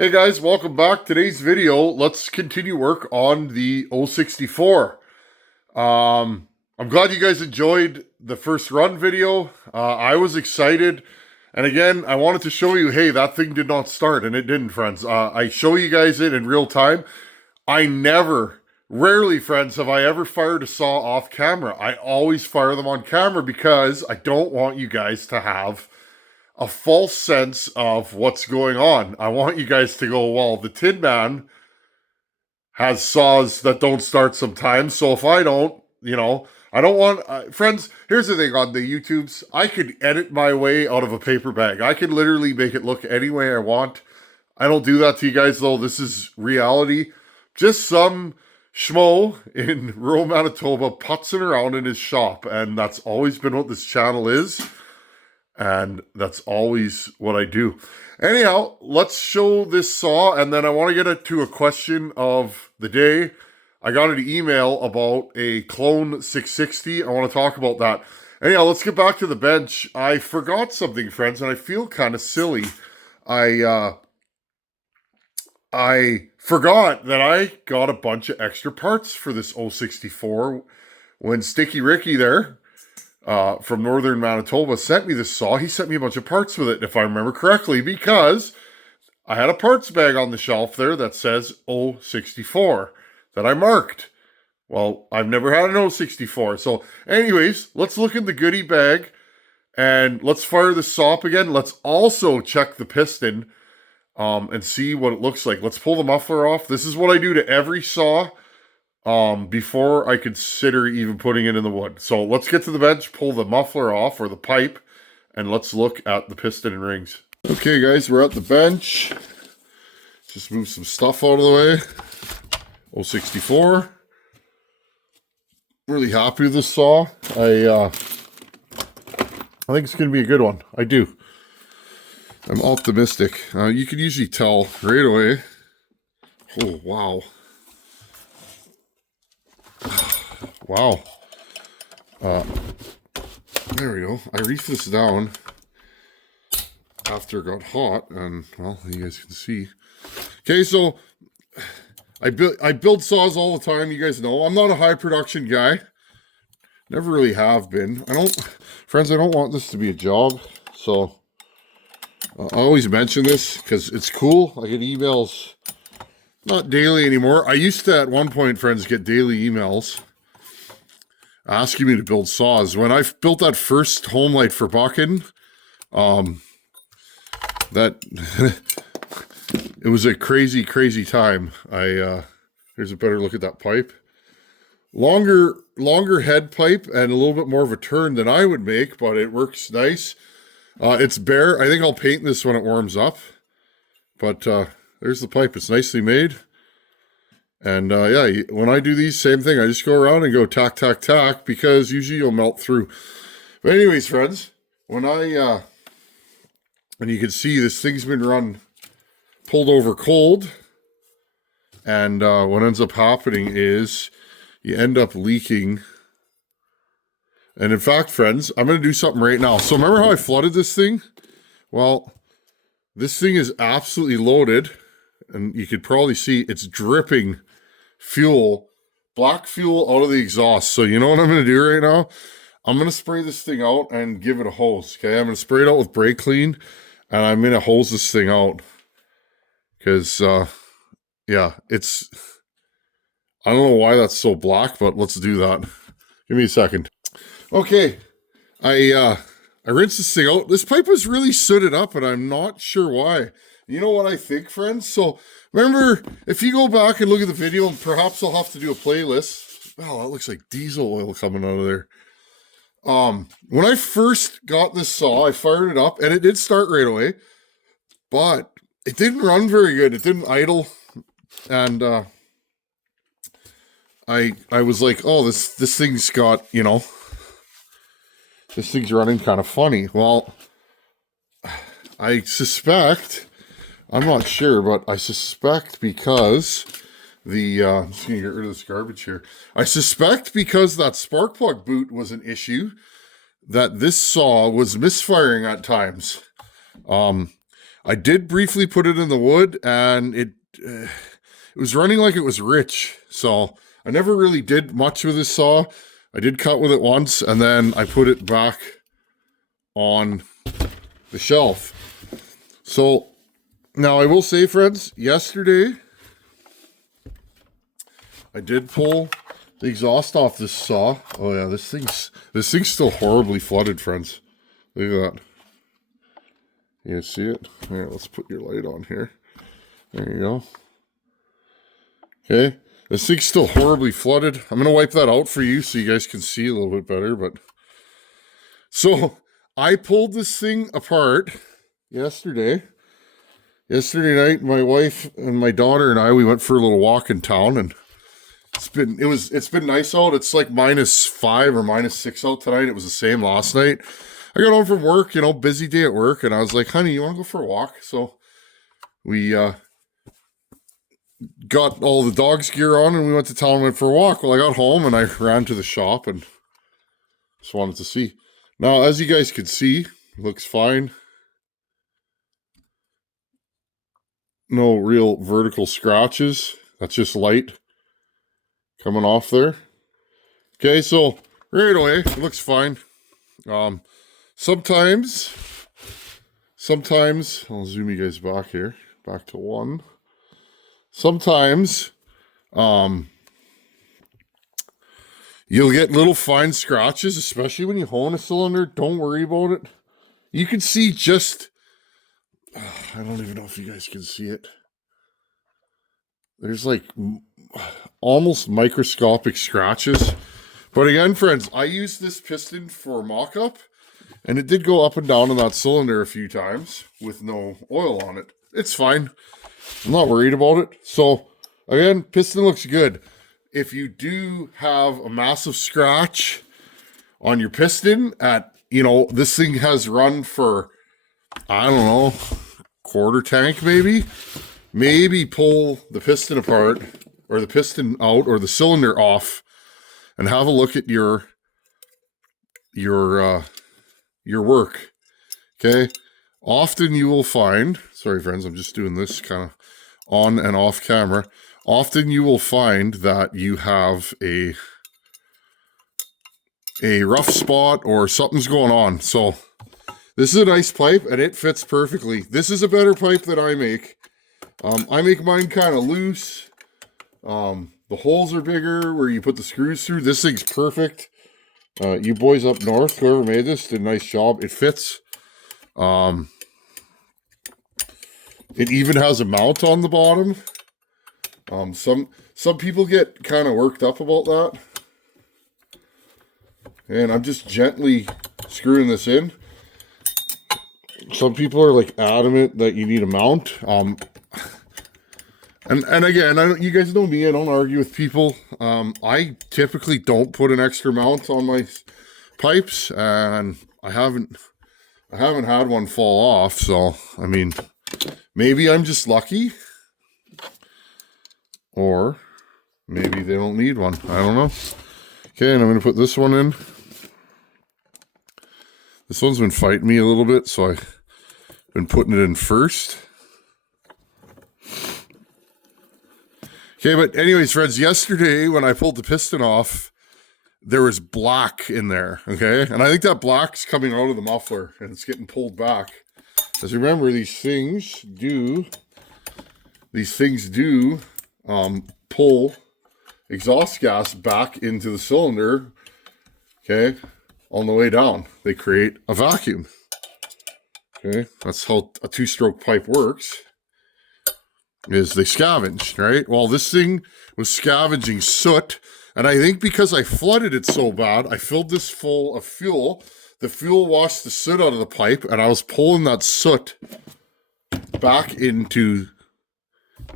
Hey guys, welcome back. Today's video, let's continue work on the 064. I'm glad you guys enjoyed the first run video. I was excited. And again, I wanted to show you, hey, that thing did not start, and it didn't, friends. I show you guys it in real time. Rarely, friends, have I ever fired a saw off camera. I always fire them on camera because I don't want you guys to have a false sense of what's going on. I want you guys to go, well, the Tin Man has saws that don't start sometimes, so if I don't, I don't want... friends, here's the thing on the YouTubes. I could edit my way out of a paper bag. I can literally make it look any way I want. I don't do that to you guys, though. This is reality. Just some schmo in rural Manitoba putzing around in his shop, and that's always been what this channel is. And that's always what I do. Anyhow, let's show this saw, and then I want to get to a question of the day. I got an email about a clone 660. I want to talk about that. Anyhow, let's get back to the bench. I forgot something, friends, and I feel kind of silly. I forgot that I got a bunch of extra parts for this 064 when Sticky Ricky there, from northern Manitoba, sent me this saw. He sent me a bunch of parts with it, if I remember correctly, because I had a parts bag on the shelf there that says 064 that I marked. Well, I've never had an 064. So anyways, let's look in the goodie bag and let's fire the saw up again. Let's also check the piston and see what it looks like. Let's pull the muffler off. This is what I do to every saw before I consider even putting it in the wood. So let's get to the bench, pull the muffler off or the pipe, and let's look at the piston and rings. Okay guys, we're at the bench. Just move some stuff out of the way. 064. Really happy with this saw. I think it's going to be a good one. I do. I'm optimistic. You can usually tell right away. Oh, wow. Wow. There we go. I reefed this down after it got hot, and, well, you guys can see. Okay, so I build saws all the time, you guys know. I'm not a high production guy. Never really have been. Friends, I don't want this to be a job, so I always mention this because it's cool. I get emails, not daily anymore. I used to, at one point, friends, get daily emails asking me to build saws. When I built that first home light for Bucking, that it was a crazy, crazy time. Here's a better look at that pipe. Longer head pipe and a little bit more of a turn than I would make, but it works nice. It's bare. I think I'll paint this when it warms up. But there's the pipe. It's nicely made. And yeah, when I do these, same thing. I just go around and go tack, tack, tack, because usually you'll melt through. But anyways, friends, when you can see this thing's been pulled over cold. And what ends up happening is you end up leaking. And in fact, friends, I'm going to do something right now. So remember how I flooded this thing? Well, this thing is absolutely loaded. And you could probably see it's dripping fuel, black fuel out of the exhaust. So you know what I'm going to do right now? I'm going to spray this thing out and give it a hose. Okay, I'm going to spray it out with brake clean. And I'm going to hose this thing out. Because, yeah, I don't know why that's so black, but let's do that. Give me a second. Okay, I rinsed this thing out. This pipe was really sooted up, and I'm not sure why. You know what I think, friends? So, remember, if you go back and look at the video, and perhaps I'll have to do a playlist. Wow, that looks like diesel oil coming out of there. When I first got this saw, I fired it up, and it did start right away. But it didn't run very good. It didn't idle. And I was like, oh, this thing's got, this thing's running kind of funny. Well, I suspect, I'm not sure, but I suspect because I'm just going to get rid of this garbage here. I suspect because that spark plug boot was an issue, that this saw was misfiring at times. I did briefly put it in the wood, and it was running like it was rich. So I never really did much with this saw. I did cut with it once, and then I put it back on the shelf. So now I will say, friends, yesterday I did pull the exhaust off this saw. Oh yeah, this thing's still horribly flooded, friends. Look at that. You see it? Here, let's put your light on here. There you go. Okay, this thing's still horribly flooded. I'm gonna wipe that out for you so you guys can see a little bit better. But so I pulled this thing apart yesterday. Yesterday night, my wife and my daughter and we went for a little walk in town, and it's been nice out. It's like -5 or -6 out tonight. It was the same last night. I got home from work, busy day at work, and I was like, honey, you want to go for a walk? So we got all the dog's gear on, and we went to town and went for a walk. Well, I got home, and I ran to the shop and just wanted to see. Now, as you guys can see, it looks fine. No real vertical scratches. That's just light coming off there. Okay, so right away, it looks fine. Sometimes, I'll zoom you guys back here, back to 1. Sometimes, you'll get little fine scratches, especially when you hone a cylinder. Don't worry about it. You can see just, I don't even know if you guys can see it. There's like almost microscopic scratches. But again, friends, I used this piston for mock-up, and it did go up and down in that cylinder a few times with no oil on it. It's fine. I'm not worried about it. So again, piston looks good. If you do have a massive scratch on your piston this thing has run for, I don't know, quarter tank maybe pull the piston apart or the piston out or the cylinder off and have a look at your work. Okay. Often you will find, sorry friends, I'm just doing this kind of on and off camera. Often you will find that you have a rough spot or something's going on. So this is a nice pipe and it fits perfectly. This is a better pipe than I make. I make mine kind of loose. The holes are bigger where you put the screws through. This thing's perfect. You boys up north, whoever made this, did a nice job. It fits. It even has a mount on the bottom. Some people get kind of worked up about that. And I'm just gently screwing this in. Some people are like adamant that you need a mount. And again, you guys know me, I don't argue with people. I typically don't put an extra mount on my pipes, and I haven't had one fall off, so I mean, maybe I'm just lucky. Or maybe they don't need one. I don't know. Okay, and I'm gonna put this one in. This one's been fighting me a little bit, so I've been putting it in first. Okay, but anyways, friends, yesterday when I pulled the piston off, there was black in there, okay? And I think that black's coming out of the muffler, and it's getting pulled back. Because remember, these things do pull exhaust gas back into the cylinder, okay, on the way down. They create a vacuum, okay? That's how a two-stroke pipe works. Is they scavenge, right? Well, this thing was scavenging soot, and I think because I flooded it so bad, I filled this full of fuel. The fuel washed the soot out of the pipe, and I was pulling that soot back into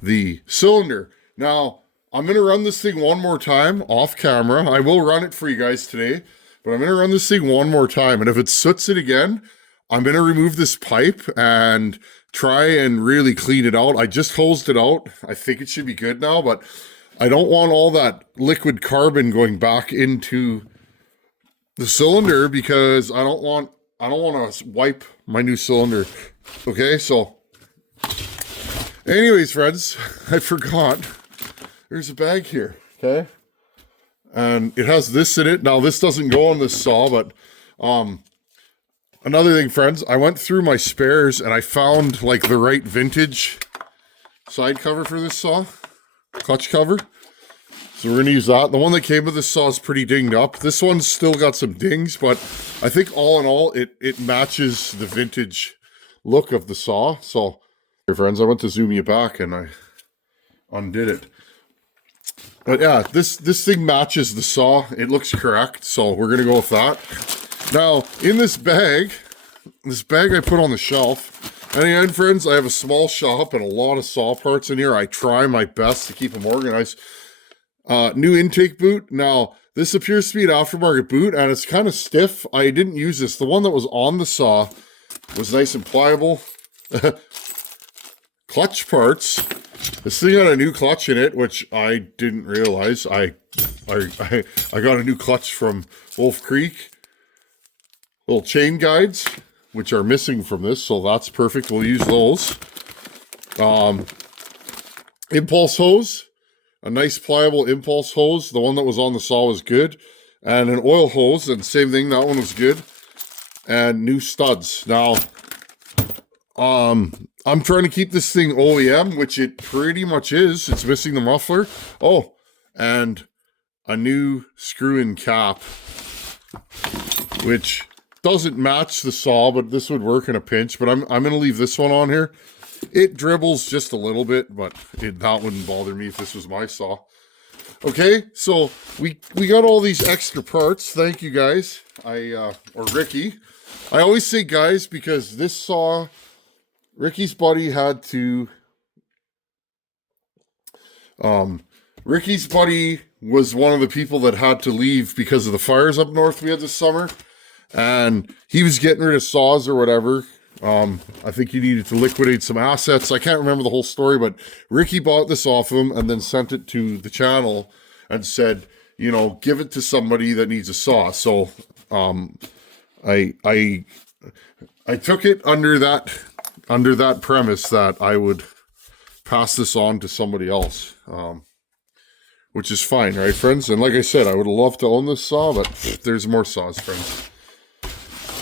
the cylinder. Now, I'm going to run this thing one more time off camera. I will run it for you guys today, but I'm going to run this thing one more time, and if it soots it again, I'm going to remove this pipe and try and really clean it out. I just hosed it out. I think it should be good now, but I don't want all that liquid carbon going back into the cylinder because I don't want to wipe my new cylinder. Okay, so Anyways, friends, I forgot. There's a bag here, okay? And it has this in it. Now, this doesn't go on this saw, but another thing, friends, I went through my spares and I found like the right vintage side cover for this saw, clutch cover. So we're gonna use that. The one that came with this saw is pretty dinged up. This one's still got some dings, but I think all in all, it matches the vintage look of the saw. So, here, friends, I went to zoom you back and I undid it. But yeah, this thing matches the saw. It looks correct, so we're gonna go with that. Now, in this bag I put on the shelf. And again, friends, I have a small shop and a lot of saw parts in here. I try my best to keep them organized. New intake boot. Now, this appears to be an aftermarket boot, and it's kind of stiff. I didn't use this. The one that was on the saw was nice and pliable. Clutch parts. This thing had a new clutch in it, which I didn't realize. I got a new clutch from Wolf Creek. Little chain guides, which are missing from this, so that's perfect. We'll use those. Impulse hose. A nice pliable impulse hose. The one that was on the saw was good. And an oil hose, and same thing, that one was good. And new studs. Now, I'm trying to keep this thing OEM, which it pretty much is. It's missing the muffler. Oh, and a new screw-in cap, which doesn't match the saw, but this would work in a pinch. But I'm going to leave this one on here. It dribbles just a little bit, but that wouldn't bother me if this was my saw. Okay, so we got all these extra parts. Thank you, guys. Or Ricky. I always say guys because this saw, Ricky's buddy had to, Ricky's buddy was one of the people that had to leave because of the fires up north we had this summer. And he was getting rid of saws or whatever. I think he needed to liquidate some assets. I can't remember the whole story, but Ricky bought this off him and then sent it to the channel and said, you know, give it to somebody that needs a saw. So, I took it under that premise that I would pass this on to somebody else, which is fine, right, friends? And like I said, I would love to own this saw, but there's more saws, friends.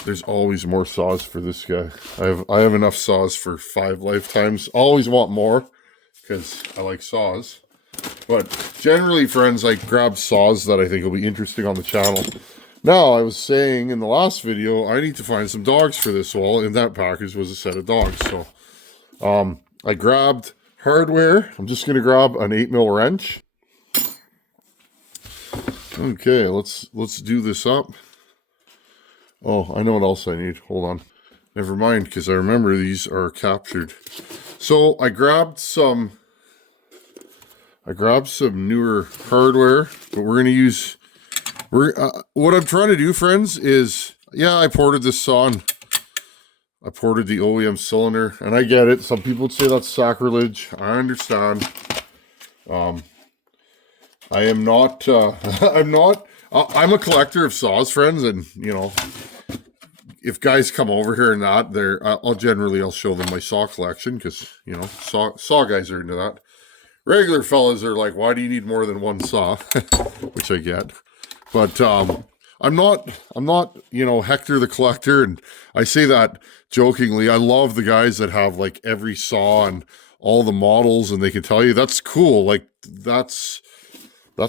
There's always more saws for this guy. I have enough saws for 5 lifetimes. Always want more because I like saws. But generally, friends, I grab saws that I think will be interesting on the channel. Now, I was saying in the last video, I need to find some dogs for this. Well, in that package was a set of dogs. So, I grabbed hardware. I'm just going to grab an 8mm wrench. Okay, let's do this up. Oh, I know what else I need. Hold on. Never mind, because I remember these are captured. So I grabbed some newer hardware, but we're gonna use. What I'm trying to do, friends, is I ported this saw. I ported the OEM cylinder, and I get it. Some people would say that's sacrilege. I understand. I am not. I'm a collector of saws, friends, and you know, if guys come over here and that, I'll show them my saw collection because you know, saw guys are into that. Regular fellas are like, why do you need more than one saw? Which I get, but I'm not, you know, Hector the collector, and I say that jokingly. I love the guys that have like every saw and all the models, and they can tell you that's cool. Like that's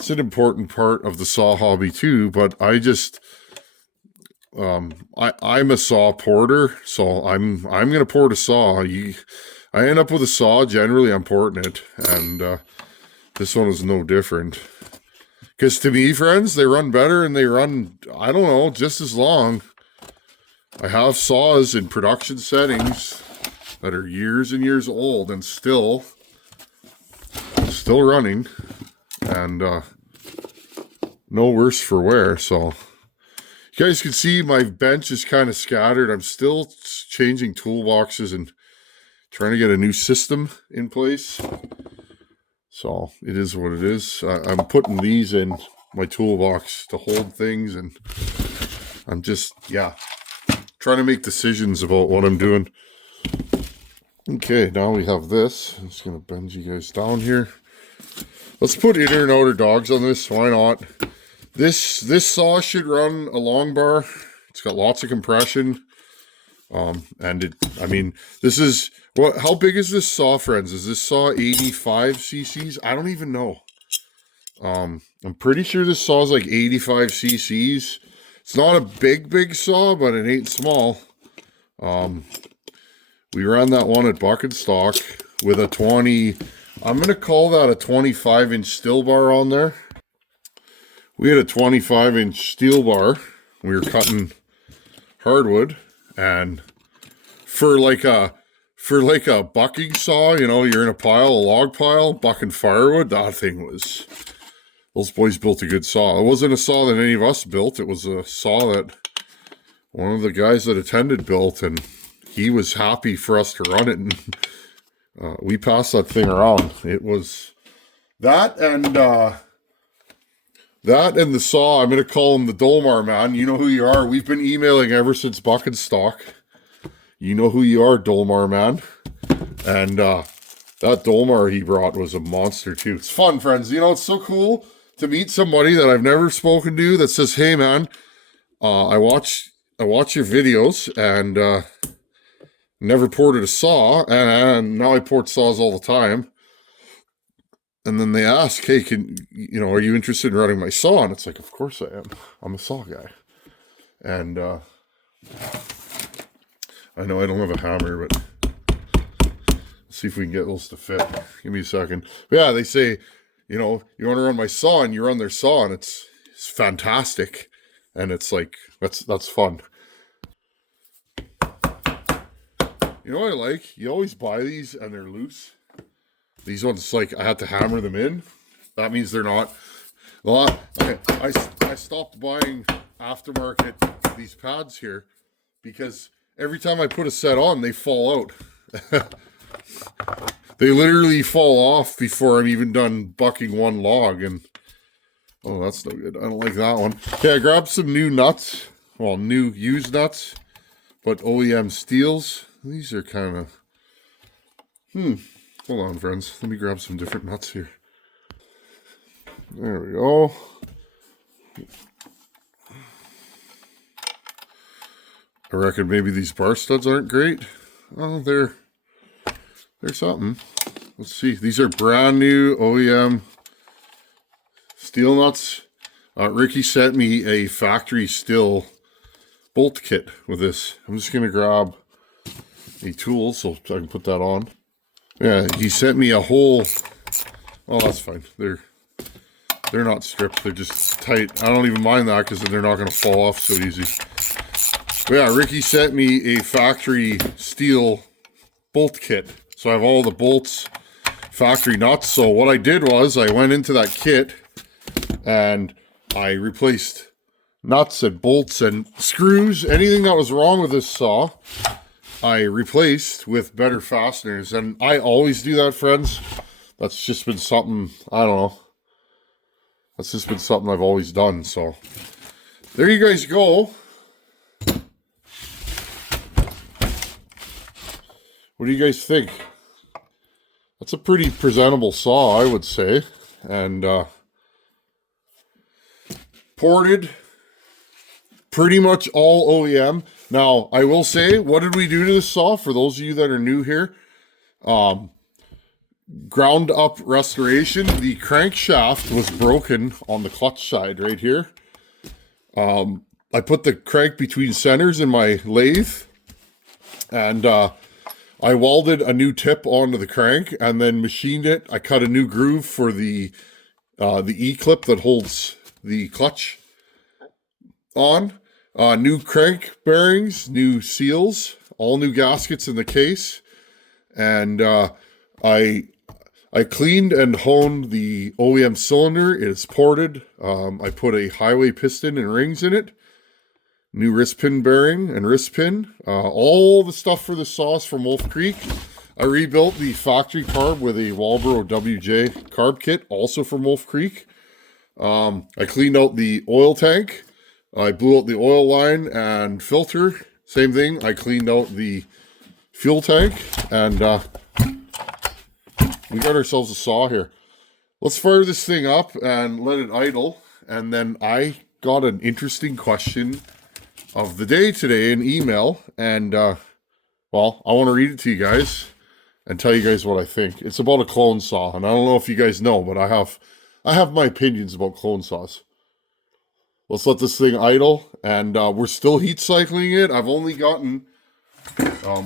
an important part of the saw hobby too, but I just, I'm a saw porter, so I'm going to port a saw. I end up with a saw, generally I'm porting it, and this one is no different. Because to me, friends, they run better and they run, I don't know, just as long. I have saws in production settings that are years and years old and still running. And no worse for wear. So you guys can see my bench is kind of scattered. I'm still changing toolboxes and trying to get a new system in place. So it is what it is. I'm putting these in my toolbox to hold things, and I'm just trying to make decisions about what I'm doing. Okay, now we have this. I'm just going to bend you guys down here. Let's put inner and outer dogs on this. Why not? This saw should run a long bar. It's got lots of compression. And I mean, this is, how big is this saw, friends? Is this saw 85 cc's? I don't even know. I'm pretty sure this saw is like 85 cc's. It's not a big saw, but it ain't small. We ran that one at Buck and Stock with a 20, I'm going to call that a 25-inch Stihl bar on there. We had a 25-inch Stihl bar. We were cutting hardwood, and for like a bucking saw, you know, you're in a log pile, bucking firewood, that thing was, those boys built a good saw. It wasn't a saw that any of us built. It was a saw that one of the guys that attended built, and he was happy for us to run it, and we passed that thing around. It was that and the saw. I'm going to call him the Dolmar man. You know who you are. We've been emailing ever since Buck and Stock. You know who you are, Dolmar man. And that Dolmar he brought was a monster too. It's fun, friends. You know, it's so cool to meet somebody that I've never spoken to that says, "Hey man, I watch your videos and never ported a saw, and now I port saws all the time." And then they ask, "Hey, are you interested in running my saw?" And it's like, of course I am. I'm a saw guy. And I know I don't have a hammer, but let's see if we can get those to fit. Give me a second. But yeah, they say, you want to run my saw, and you run their saw, and it's fantastic. And it's like, that's fun. You know what I like? You always buy these and they're loose. These ones, like, I had to hammer them in. That means they're not. Well, I stopped buying aftermarket these pads here because every time I put a set on, they fall out. They literally fall off before I'm even done bucking one log, and oh, that's no good. I don't like that one. Okay, I grabbed some new nuts. Well, new used nuts, but OEM Stihls. These are kind of, hold on, friends. Let me grab some different nuts here. There we go. I reckon maybe these bar studs aren't great. Oh, they're something. Let's see. These are brand new OEM Stihl nuts. Ricky sent me a factory Stihl bolt kit with this. I'm just going to grab a tool so I can put that on. Yeah, he sent me a whole, oh, that's fine. They're not stripped. They're just tight. I don't even mind that because then they're not going to fall off so easy. But yeah, Ricky sent me a factory Stihl bolt kit. So I have all the bolts, factory nuts. So what I did was I went into that kit and I replaced nuts and bolts and screws. Anything that was wrong with this saw, I replaced with better fasteners. And I always do that, friends. That's just been something, I don't know. That's just been something I've always done. So there you guys go. What do you guys think? That's a pretty presentable saw, I would say. And ported, pretty much all OEM. Now, I will say, what did we do to the saw? For those of you that are new here, ground up restoration. The crankshaft was broken on the clutch side right here. I put the crank between centers in my lathe, and I welded a new tip onto the crank and then machined it. I cut a new groove for the E-clip that holds the clutch on. New crank bearings, new seals, all new gaskets in the case. And I cleaned and honed the OEM cylinder. It is ported. I put a highway piston and rings in it. New wrist pin bearing and wrist pin. All the stuff for the sauce from Wolf Creek. I rebuilt the factory carb with a Walbro WJ carb kit, also from Wolf Creek. I cleaned out the oil tank. I blew out the oil line and filter. Same thing. I cleaned out the fuel tank, and we got ourselves a saw here. Let's fire this thing up and let it idle, and then I got an interesting question of the day today in email, and well, I want to read it to you guys and tell you guys what I think. It's about a clone saw, and I don't know if you guys know, but I have my opinions about clone saws. Let's let this thing idle, and we're still heat cycling it. I've only gotten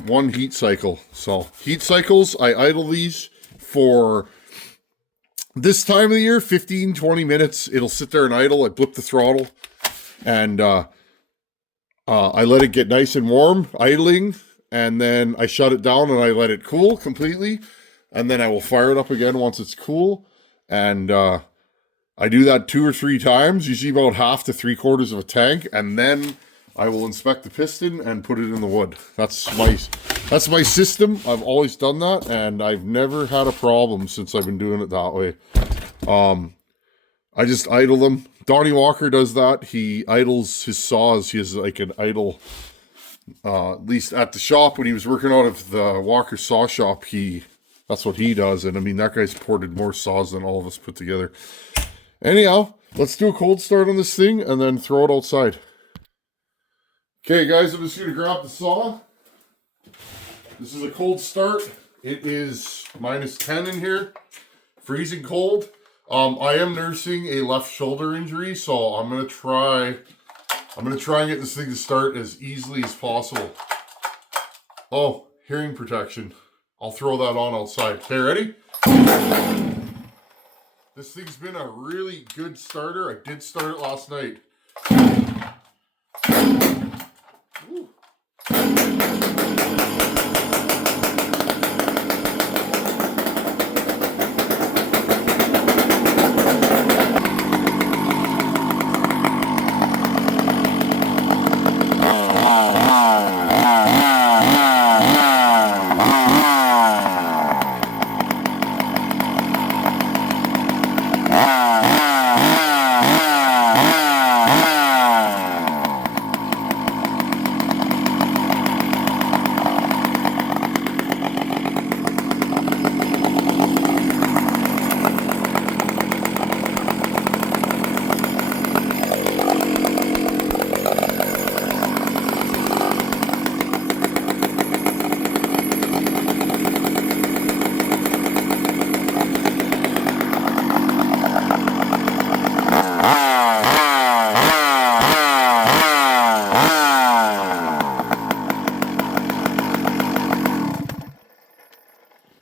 one heat cycle. So heat cycles, I idle these for this time of the year, 15, 20 minutes. It'll sit there and idle. I blip the throttle, and I let it get nice and warm, idling, and then I shut it down and I let it cool completely, and then I will fire it up again once it's cool, and I do that 2 or 3 times, usually about half to 3/4 of a tank, and then I will inspect the piston and put it in the wood. That's my system. I've always done that, and I've never had a problem since I've been doing it that way. I just idle them. Donnie Walker does that. He idles his saws. He has like an idle, at least at the shop when he was working out of the Walker saw shop, that's what he does. And I mean, that guy's ported more saws than all of us put together. Anyhow, let's do a cold start on this thing and then throw it outside. Okay, guys, I'm just going to grab the saw. This is a cold start. It is -10 in here, freezing cold. I am nursing a left shoulder injury, so I'm going to try and get this thing to start as easily as possible. Oh, hearing protection. I'll throw that on outside. Okay, ready? This thing's been a really good starter. I did start it last night. Woo.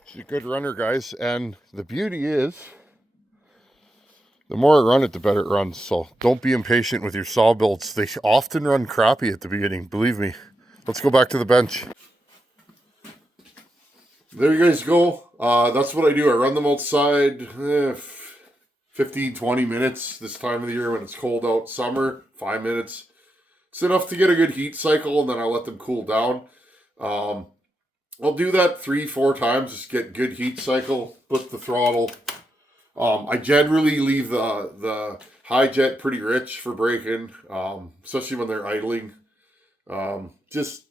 She's a good runner, guys, and the beauty is, the more I run it, the better it runs. So don't be impatient with your saw builds. They often run crappy at the beginning, believe me. Let's go back to the bench. There you guys go. That's what I do. I run them outside 15, 20 minutes this time of the year when it's cold out. Summer, 5 minutes. It's enough to get a good heat cycle, and then I let them cool down. I'll do that 3-4 times, just get good heat cycle, flip the throttle. I generally leave the high jet pretty rich for braking, especially when they're idling. Just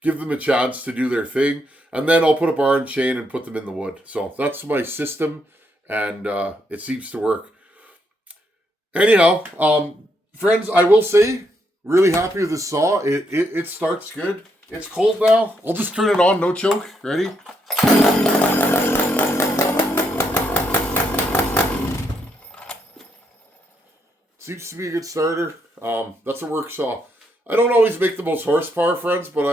give them a chance to do their thing, and then I'll put a bar and chain and put them in the wood. So that's my system, and it seems to work. Anyhow, friends, I will say, really happy with this saw. It starts good. It's cold now. I'll just turn it on, no choke. Ready? Seems to be a good starter. That's a work saw. I don't always make the most horsepower, friends, but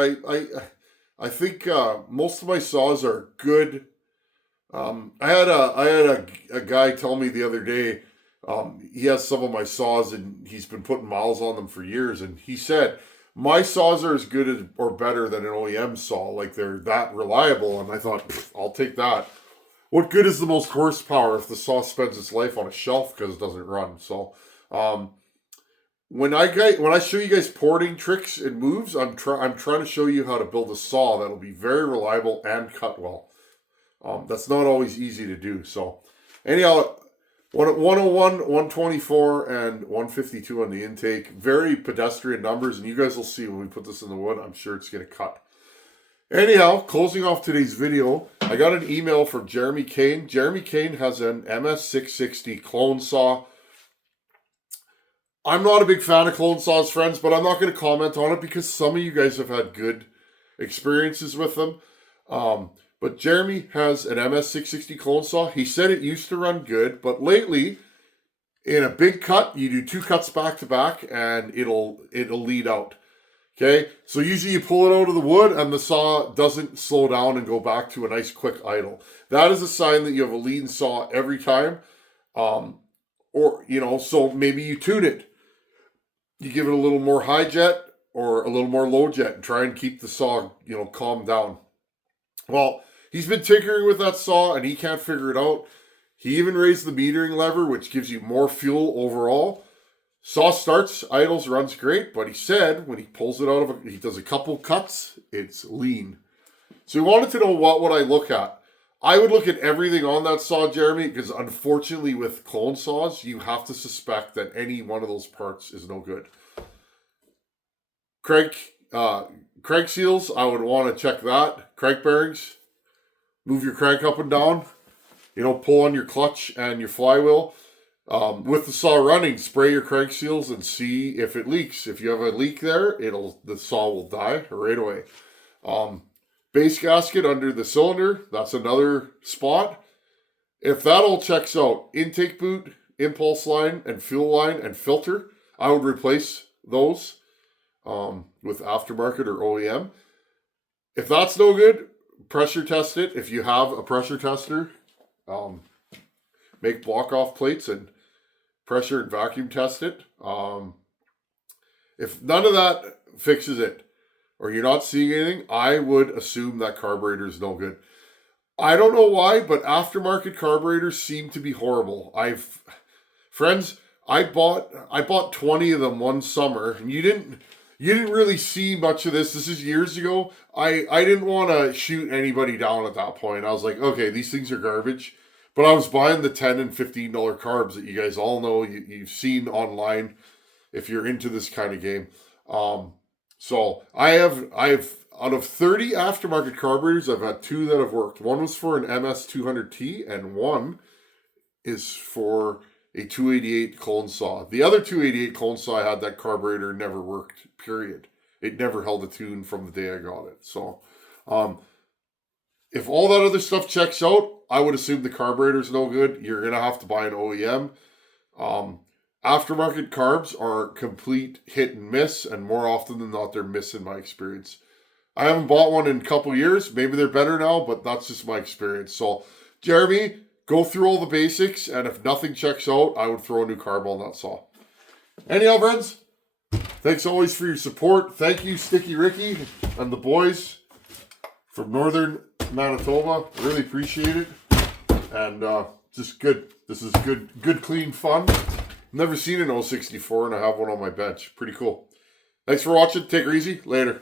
I think most of my saws are good. I had a guy tell me the other day, he has some of my saws and he's been putting miles on them for years, and he said my saws are as good as or better than an OEM saw, like they're that reliable. And I thought, I'll take that. What good is the most horsepower if the saw spends its life on a shelf because it doesn't run? So when I show you guys porting tricks and moves, I'm trying to show you how to build a saw that'll be very reliable and cut well. That's not always easy to do. So anyhow, One at 101, 124, and 152 on the intake. Very pedestrian numbers, and you guys will see when we put this in the wood. I'm sure it's going to cut. Anyhow, closing off today's video, I got an email from Jeremy Kane. Jeremy Kane has an MS660 clone saw. I'm not a big fan of clone saws, friends, but I'm not going to comment on it because some of you guys have had good experiences with them. But Jeremy has an MS660 clone saw. He said it used to run good, but lately, in a big cut, you do 2 cuts back to back, and it'll lead out. Okay, so usually you pull it out of the wood and the saw doesn't slow down and go back to a nice quick idle. That is a sign that you have a lean saw every time. Or, so maybe you tune it. You give it a little more high jet or a little more low jet and try and keep the saw, calmed down. Well, he's been tinkering with that saw and he can't figure it out. He even raised the metering lever, which gives you more fuel overall. Saw starts, idles, runs great, but he said when he pulls it out he does a couple cuts, it's lean. So he wanted to know what would I look at. I would look at everything on that saw, Jeremy, because unfortunately with clone saws, you have to suspect that any one of those parts is no good. Crank seals, I would want to check that. Crank bearings, move your crank up and down. Pull on your clutch and your flywheel. With the saw running, spray your crank seals and see if it leaks. If you have a leak there, the saw will die right away. Base gasket under the cylinder, that's another spot. If that all checks out, intake boot, impulse line, and fuel line, and filter, I would replace those with aftermarket or OEM. If that's no good, pressure test it. If you have a pressure tester, make block-off plates and pressure and vacuum test it. If none of that fixes it, or you're not seeing anything, I would assume that carburetor is no good. I don't know why, but aftermarket carburetors seem to be horrible. Friends, I bought 20 of them one summer, and you didn't really see much of this. This is years ago. I didn't want to shoot anybody down at that point. I was like, okay, these things are garbage. But I was buying the $10 and $15 carbs that you guys all know, you've seen online if you're into this kind of game. So I have out of 30 aftermarket carburetors, I've had 2 that have worked. One was for an MS200T and one is for a 288 clone saw. The other 288 clone saw I had, that carburetor never worked, period. It never held a tune from the day I got it. So if all that other stuff checks out, I would assume the carburetor's no good. You're going to have to buy an OEM. Aftermarket carbs are complete hit and miss, and more often than not, they're miss in my experience. I haven't bought one in a couple years. Maybe they're better now, but that's just my experience. So, Jeremy, go through all the basics, and if nothing checks out, I would throw a new carb on that saw. Anyhow, friends, thanks always for your support. Thank you, Sticky Ricky, and the boys from Northern Manitoba. Really appreciate it. And just good. This is good, clean fun. Never seen an 064 and I have one on my bench. Pretty cool. Thanks for watching. Take her easy. Later.